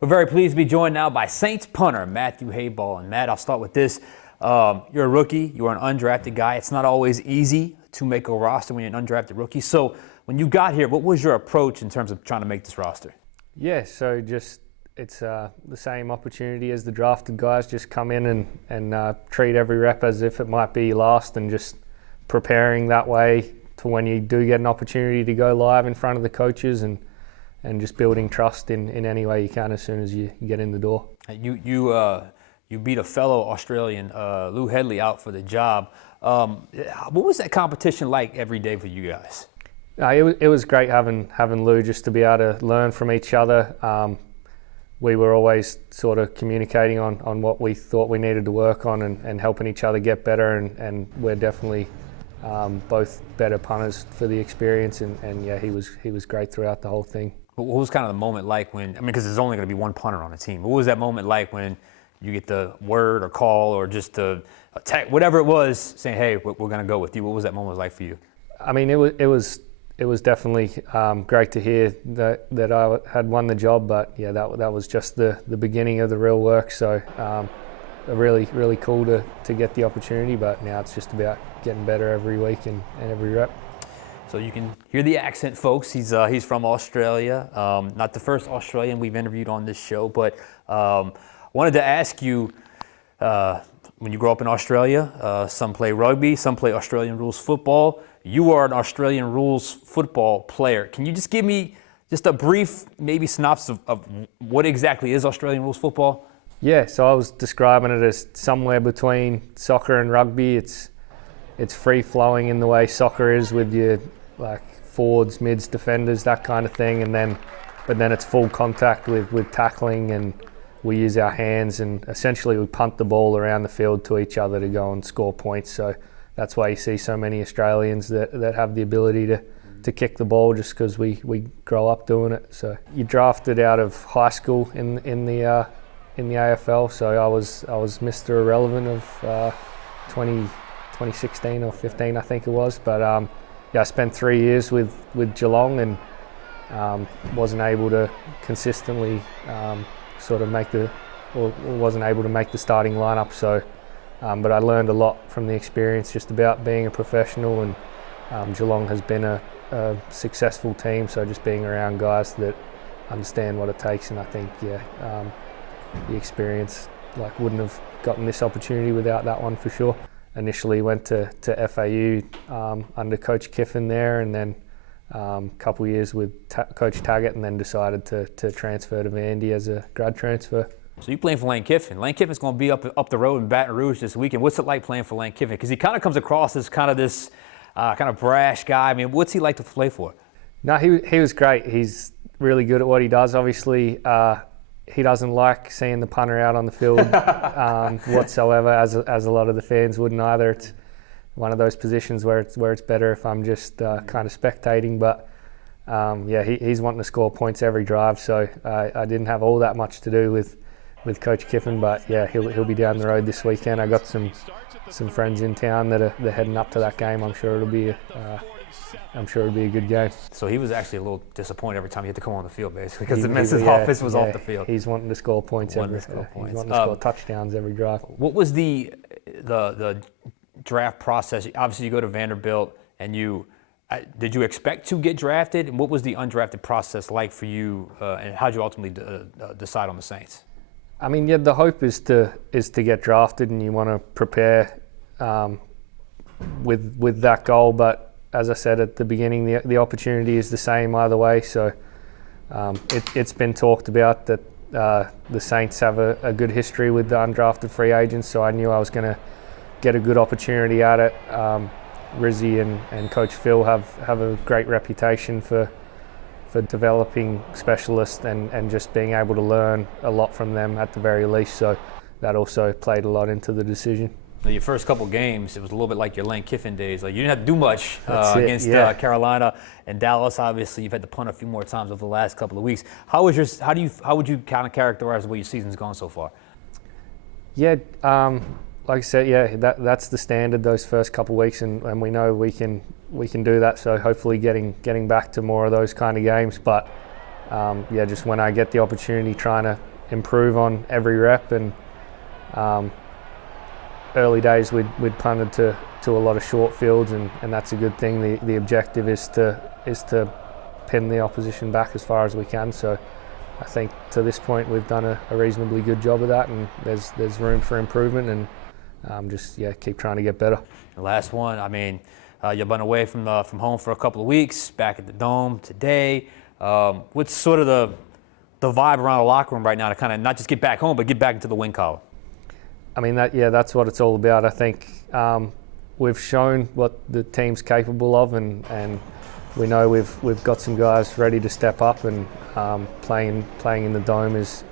We're very pleased to be joined now by Saints punter Matthew Hayball. And Matt, I'll start with this. You're a rookie. You're an undrafted guy. It's not always easy to make a roster when you're an undrafted rookie. So when you got here, what was your approach in terms of trying to make this roster? Yeah, so it's the same opportunity as the drafted guys. Just come in and treat every rep as if it might be last, and just preparing that way to when you do get an opportunity to go live in front of the coaches, and just building trust in any way you can as soon as you get in the door. You beat a fellow Australian, Lou Headley, out for the job. What was that competition like every day for you guys? It was great having Lou, just to be able to learn from each other. We were always sort of communicating on what we thought we needed to work on, and helping each other get better, and we're definitely both better punters for the experience, and yeah, he was great throughout the whole thing. What was kind of the moment like when, because there's only going to be one punter on the team. What was that moment like when you get the word or call or just a text, whatever it was, saying, hey, we're going to go with you? What was that moment like for you? I mean, it was definitely great to hear that I had won the job, but yeah, that was just the beginning of the real work. So really cool to get the opportunity, but now it's just about getting better every week and every rep. So you can hear the accent, folks. He's from Australia. Not the first Australian we've interviewed on this show, but wanted to ask you, when you grow up in Australia, some play rugby, some play Australian rules football. You are an Australian rules football player. Can you just give me just a brief, maybe synopsis of what exactly is Australian rules football? Yeah, so I was describing it as somewhere between soccer and rugby. It's free flowing in the way soccer is, with your like forwards, mids, defenders, that kind of thing, but then it's full contact with tackling, and we use our hands, and essentially we punt the ball around the field to each other to go and score points. So that's why you see so many Australians that have the ability to kick the ball, just because we grow up doing it. So you drafted out of high school in the AFL. So I was Mr. Irrelevant of 2016 or 15, I think it was. But yeah, I spent 3 years with Geelong, and wasn't able to consistently wasn't able to make the starting lineup. So, but I learned a lot from the experience just about being a professional, and Geelong has been a successful team. So just being around guys that understand what it takes, and I think the experience wouldn't have gotten this opportunity without that one for sure. Initially went to FAU under Coach Kiffin there, and then a couple of years with Coach Taggart, and then decided to transfer to Vandy as a grad transfer. So you're playing for Lane Kiffin. Lane Kiffin's going to be up the road in Baton Rouge this weekend. What's it like playing for Lane Kiffin? Because he kind of comes across as kind of brash guy. I mean, what's he like to play for? No, he was great. He's really good at what he does. Obviously, he doesn't like seeing the punter out on the field whatsoever, as a lot of the fans wouldn't either. It's one of those positions where it's better if I'm just kind of spectating. But yeah, he's wanting to score points every drive, so I didn't have all that much to do with Coach Kiffin. But yeah, he'll be down the road this weekend. I got some friends in town that are heading up to that game. I'm sure it'll be a good game. So he was actually a little disappointed every time he had to come on the field, basically, because the men's office was off the field. He's wanting to score points He's wanting to score touchdowns every drive. What was the draft process? Obviously, you go to Vanderbilt, and did you expect to get drafted? And what was the undrafted process like for you? And how did you ultimately decide on the Saints? I mean, yeah, the hope is to get drafted, and you want to prepare with that goal. But as I said at the beginning, the opportunity is the same either way. So it's been talked about that the Saints have a good history with the undrafted free agents. So I knew I was going to get a good opportunity at it. Rizzy and Coach Phil have a great reputation for developing specialists and just being able to learn a lot from them at the very least. So that also played a lot into the decision. Now, your first couple games, it was a little bit like your Lane Kiffin days. Like, you didn't have to do much against Carolina and Dallas. Obviously, you've had to punt a few more times over the last couple of weeks. How would you kind of characterize the way your season's gone so far? Yeah, like I said, yeah, that's the standard those first couple of weeks, and we know we can do that. So hopefully, getting back to more of those kind of games. But yeah, just when I get the opportunity, trying to improve on every rep. And early days we'd punted to a lot of short fields, and that's a good thing. The objective is to pin the opposition back as far as we can. So I think to this point we've done a reasonably good job of that, and there's room for improvement, and just keep trying to get better. The last one, I mean, you've been away from home for a couple of weeks, back at the Dome today. What's sort of the vibe around the locker room right now to kind of not just get back home, but get back into the win column? I mean, that's what it's all about. I think we've shown what the team's capable of, and we know we've got some guys ready to step up, and playing in the Dome is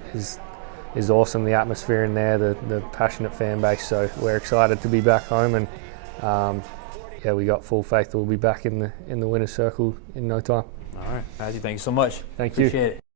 awesome. The atmosphere in there, the passionate fan base. So we're excited to be back home, and we got full faith that we'll be back in the winner's circle in no time. All right, Matthew, thank you so much. Thank you. Appreciate it.